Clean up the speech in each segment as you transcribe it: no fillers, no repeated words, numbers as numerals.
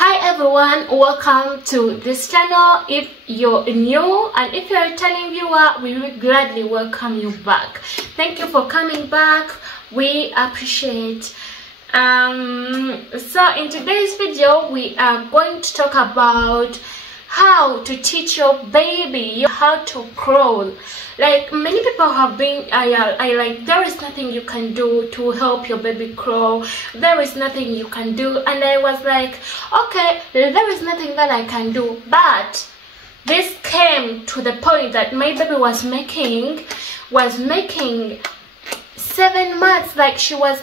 Hi everyone, welcome to this channel. If you're new and if you're a returning viewer, we will gladly welcome you back. Thank you for coming back, we appreciate. So in today's video we are going to talk about how to teach your baby how to crawl. Like many people have been I like, there is nothing you can do to help your baby crawl, there is nothing you can do, and I was like, okay, there is nothing that I can do. But this came to the point that my baby was making 7 months. Like she was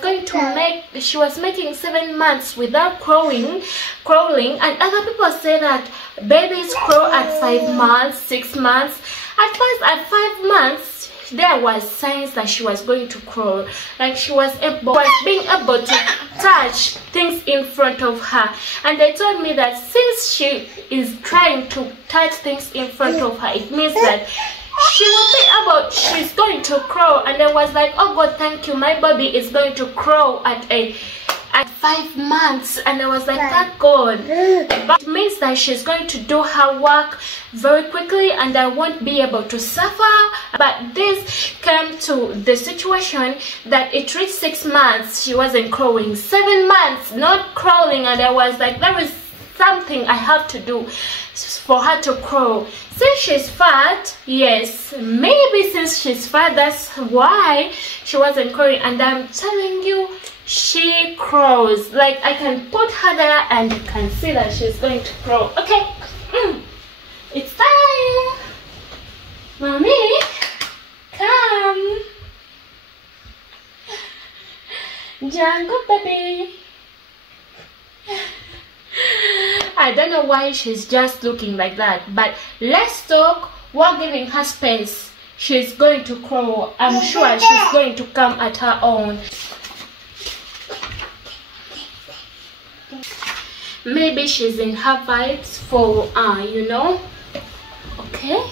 making 7 months without crawling, and other people say that babies crawl at 5 months, 6 months. At first, at 5 months, there was signs that she was going to crawl. Like she was being able to touch things in front of her. And they told me that since she is trying to touch things in front of her, it means that she's going to crawl. And I was like, oh God, thank you, my baby is going to crawl at 5 months. And I was like, thank God. But it means that she's going to do her work very quickly and I won't be able to suffer. But this came to the situation that it reached 6 months, she wasn't crawling. 7 months not crawling, and I was like, there is something I have to do for her to crawl. Since she's fat, yes, maybe since she's fat, that's why she wasn't crawling. And I'm telling you, she crawls. Like I can put her there and you can see that she's going to crawl. Okay, it's time. Mommy, come. Jungle baby. I don't know why she's just looking like that, but let's talk. We're giving her space. She's going to crawl. I'm sure she's going to come at her own. Maybe she's in her vibes for you know. Okay.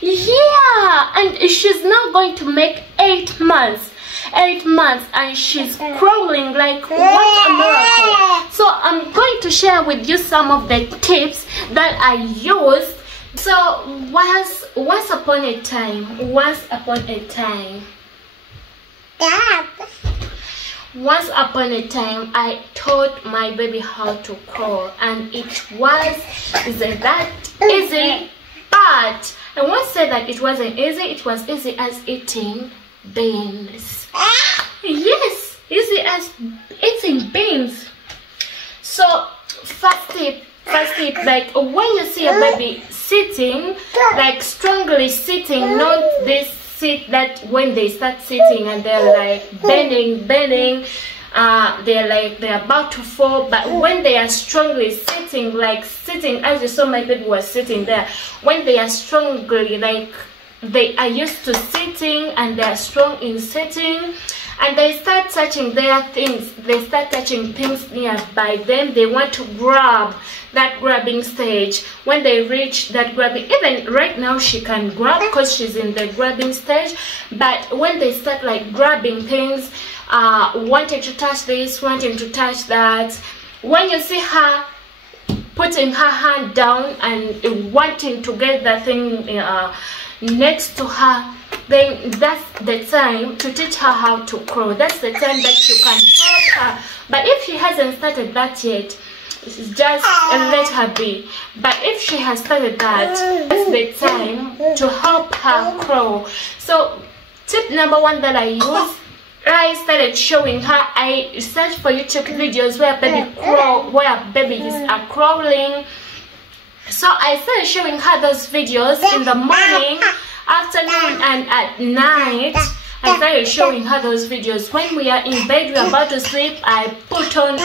Yeah, and she's now going to make 8 months. 8 months, and she's crawling. Like, what a miracle. So I'm going to share with you some of the tips that I used. So once upon a time, I taught my baby how to crawl, and it wasn't that easy. But I won't say that it wasn't easy. It was easy as eating beans. Yes, easy as eating beans. So first tip, like when you see a baby sitting, like strongly sitting, not this sit that when they start sitting and they're like bending, they're about to fall. But when they are strongly sitting, like sitting as you saw my baby was sitting there, when they are strongly, like they are used to sitting and they are strong in sitting, and they start touching their things, they start touching things nearby them. They want to grab that grabbing stage. When they reach that grabbing, even right now she can grab because she's in the grabbing stage, but when they start like grabbing things, wanting to touch this, wanting to touch that, when you see her putting her hand down and wanting to get that thing next to her, then that's the time to teach her how to crawl. That's the time that you can help her. But if she hasn't started that yet, just let her be. But if she has started that, that's the time to help her crawl. So tip number 1 that I use, I started showing her. I searched for YouTube videos where babies are crawling. So I started showing her those videos in the morning, afternoon, and at night. I started showing her those videos. When we are in bed, we are about to sleep, I put on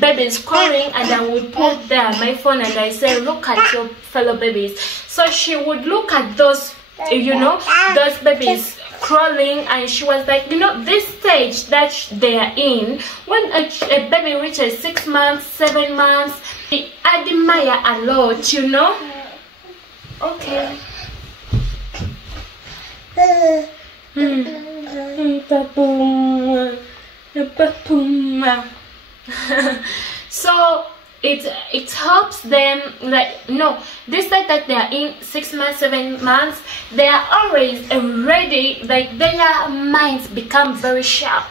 babies crawling, and I would put there my phone and I say, look at your fellow babies. So she would look at those, you know, those babies crawling, and she was like, you know, this stage that they are in, when a baby reaches 6 months, 7 months, I admire a lot, you know. Okay. So it helps them, like, no, this time that they are in 6 months, 7 months, they are always ready, like their minds become very sharp,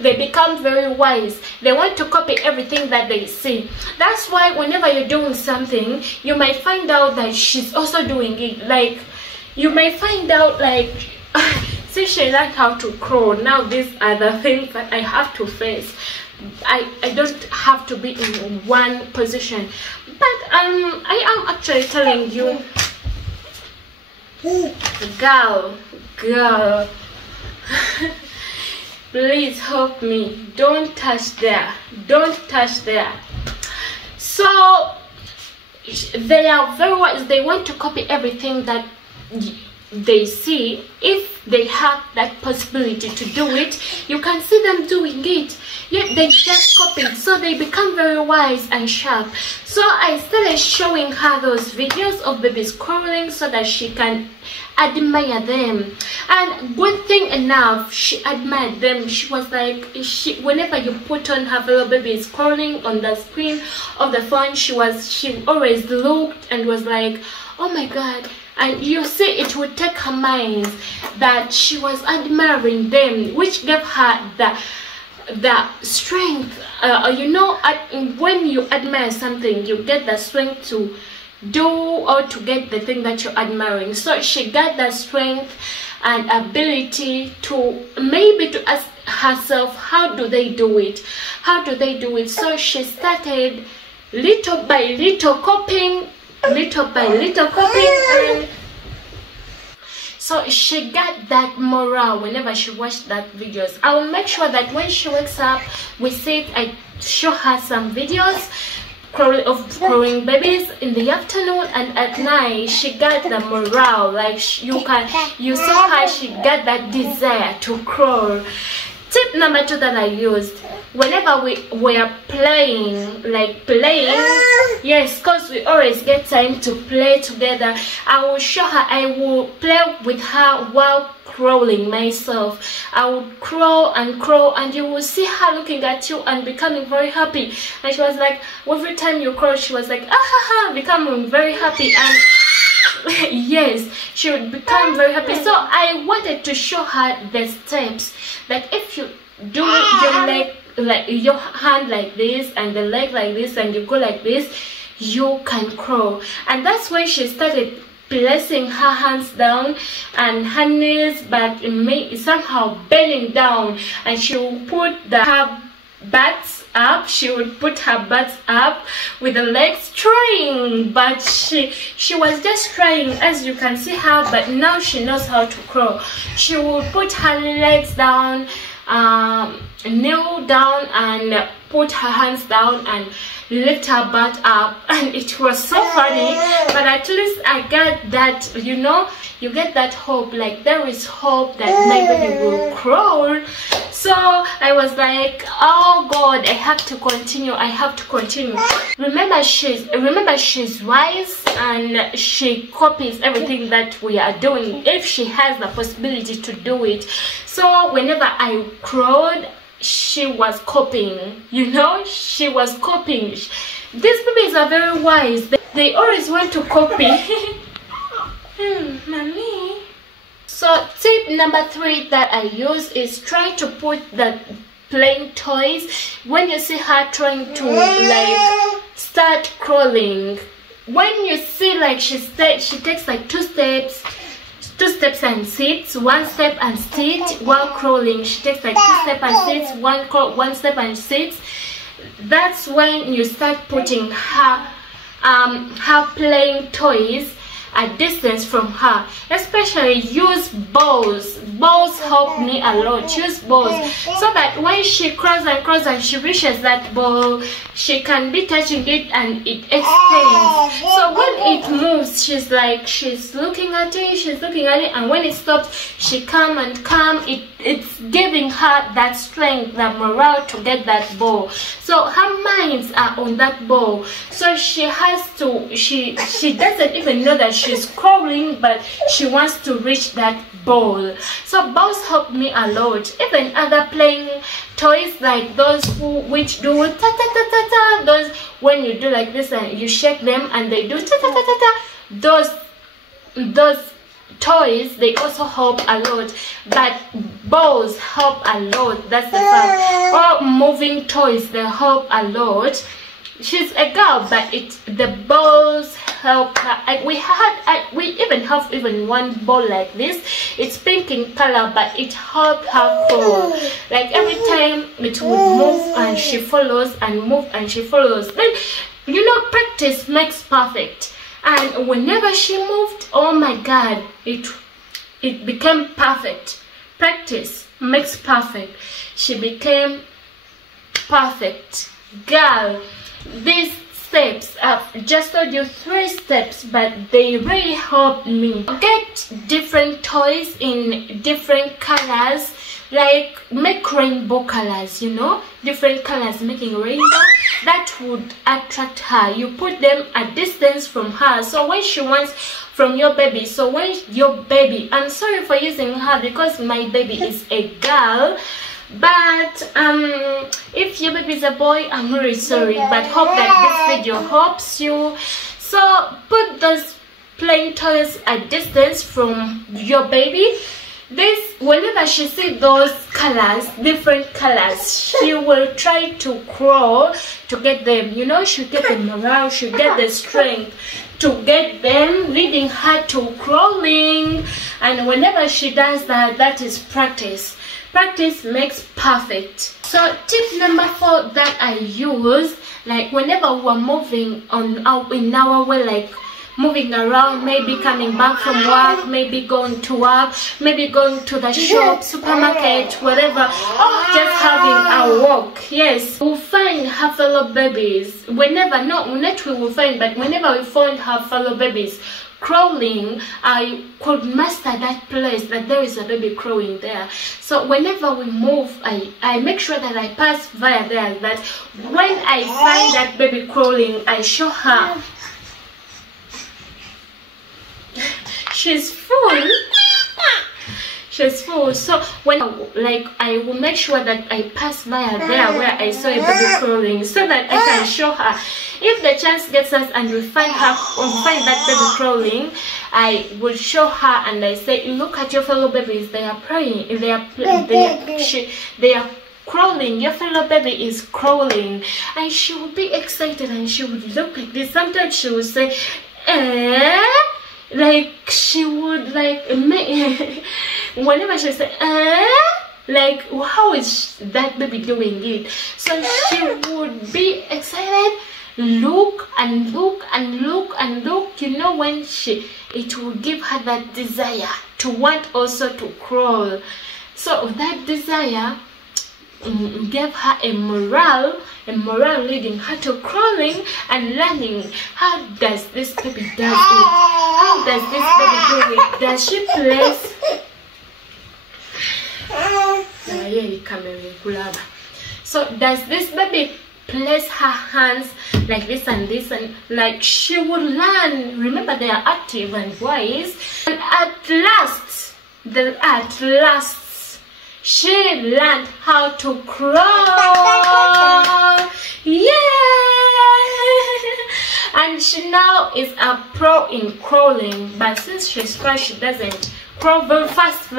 they become very wise, they want to copy everything that they see. That's why whenever you're doing something, you might find out that she's also doing it. Like, you might find out, like, see, she learned how to crawl. Now these are the things that I have to face. I don't have to be in one position, but I am actually telling you, girl, please help me, don't touch there, don't touch there. So they are very wise, they want to copy everything that they see. If they have that possibility to do it, you can see them doing it, yet they just copy it. So they become very wise and sharp. So I started showing her those videos of babies crawling so that she can admire them. And good thing enough, she admired them. She was like, whenever you put on her little babies crawling on the screen of the phone, she always looked and was like, oh my god. And you see, it would take her mind that she was admiring them, which gave her the strength. You know, when you admire something, you get the strength to do or to get the thing that you're admiring. So she got that strength and ability to maybe to ask herself, how do they do it? How do they do it? So she started little by little copying, and so she got that morale whenever she watched that videos. I will make sure that when she wakes up, we sit, I show her some videos of growing babies in the afternoon, and at night she got the morale. Like, you saw her, she got that desire to crawl. Tip number 2 that I used, whenever we were playing, yes, because we always get time to play together, I will show her, I will play with her while crawling myself. I would crawl, and you will see her looking at you and becoming very happy. And she was like, every time you crawl, she was like, ah ha ha, becoming very happy. And yes, she would become very happy. So I wanted to show her the steps, like if you do your leg, like your hand like this and the leg like this, and you go like this, you can crawl. And that's when she started placing her hands down and her knees, but somehow bending down, and she will put her butts up. She would put her butts up with the legs trying, but she was just trying, as you can see her. But now she knows how to crawl. She will put her legs down, kneel down, and put her hands down and lift her butt up. And it was so funny, but at least I got that, you know, you get that hope, like there is hope that my baby will crawl. So I was like, oh god, I have to continue, I have to continue. Remember she's wise, and she copies everything that we are doing if she has the possibility to do it. So whenever I crawled, she was copying, you know, she was copying. These babies are very wise, they always want to copy. Mommy. So tip number 3 that I use is try to put the playing toys when you see her trying to like start crawling. When you see like she takes like two steps and sits, 1 step and sits while crawling. She takes like 2 steps and sits, 1 step and sits. That's when you start putting her playing toys a distance from her. Especially use balls. Balls help me a lot. Use balls so that when she crawls and she reaches that ball, she can be touching it and it extends. So when it moves, she's looking at it, and when it stops, she come, it it's giving her that strength, that morale to get that ball. So her minds are on that ball, so she has to, she doesn't even know that she's crawling, but she wants to reach that ball. So balls help me a lot. Even other playing toys like those which do ta ta ta ta ta, those when you do like this and you shake them and they do ta ta ta ta ta, those toys, they also help a lot, but balls help a lot. That's the fact. All moving toys, they help a lot. She's a girl, but the balls help her. We even have one ball like this. It's pink in color, but it helped her crawl. Like every time it would move and she follows, and move and she follows. Then you know, practice makes perfect. And whenever she moved, oh my God, it became perfect. Practice makes perfect. She became perfect. Girl, these steps, I've just told you 3 steps, but they really helped me. Get different toys in different colors, like make rainbow colors, you know, different colors making rainbow. That would attract her. You put them a distance from her, so when she wants from your baby, so when your baby, I'm sorry for using her because my baby is a girl, but if your baby is a boy, I'm really sorry, but hope that this video helps you. So put those playing toys a distance from your baby. This, whenever she sees those colors, different colors, she will try to crawl to get them. You know, she'll get the morale, she'll get the strength to get them, leading her to crawling. And whenever she does that, that is practice. Practice makes perfect. So tip number 4 that I use, like whenever we're moving in our way, like moving around, maybe coming back from work, maybe going to work, maybe going to the shop, supermarket, whatever, or just having a walk. Yes, we'll find her fellow babies. Whenever, not we will find, but whenever we find her fellow babies crawling, I could master that place, that there is a baby crawling there. So whenever we move, I make sure that I pass via there, that when I find that baby crawling, I show her. She's full. She's full. So when I will make sure that I pass via there where I saw a baby crawling, so that I can show her. If the chance gets us and we find that baby crawling, I will show her and I say, look at your fellow babies. They are praying. They are crawling. Your fellow baby is crawling, and she will be excited and she would look like this. Sometimes she will say, eh? Like she would whenever she say like, how is that baby doing it? So she would be excited, look and look and look and look, you know, when it will give her that desire to want also to crawl. So that desire gave her a morale leading her to crawling and learning, how does this baby does it? How does this baby do it? Does she place so does this baby place her hands like this and this, and like she would learn. Remember, they are active and wise, and at last she learned how to crawl. Yeah! And she now is a pro in crawling. But since she's fresh, she doesn't crawl very fast.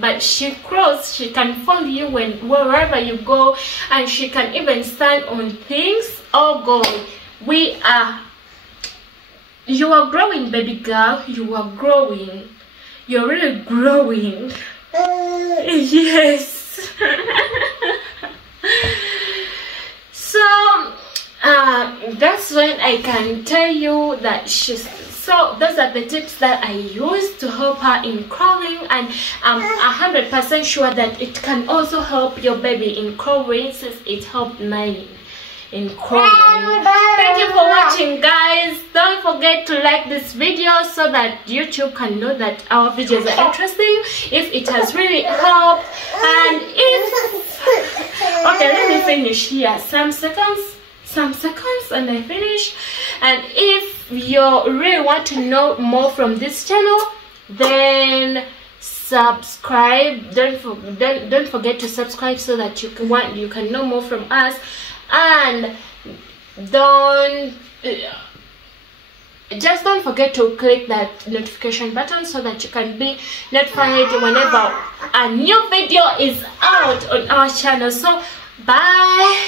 But she crawls. She can follow you wherever you go. And she can even stand on things. Oh God. You are growing, baby girl. You are growing. You're really growing. Yes. So that's when I can tell you that she's. So those are the tips that I use to help her in crawling, and I'm 100% sure that it can also help your baby in crawling, since it helped mine in comment. Thank you for watching, guys. Don't forget to like this video so that YouTube can know that our videos are interesting, if it has really helped. And if okay, let me finish here, some seconds and I finish. And if you really want to know more from this channel, then subscribe. Don't forget to subscribe so that you can know more from us. And don't forget to click that notification button so that you can be notified whenever a new video is out on our channel. So bye.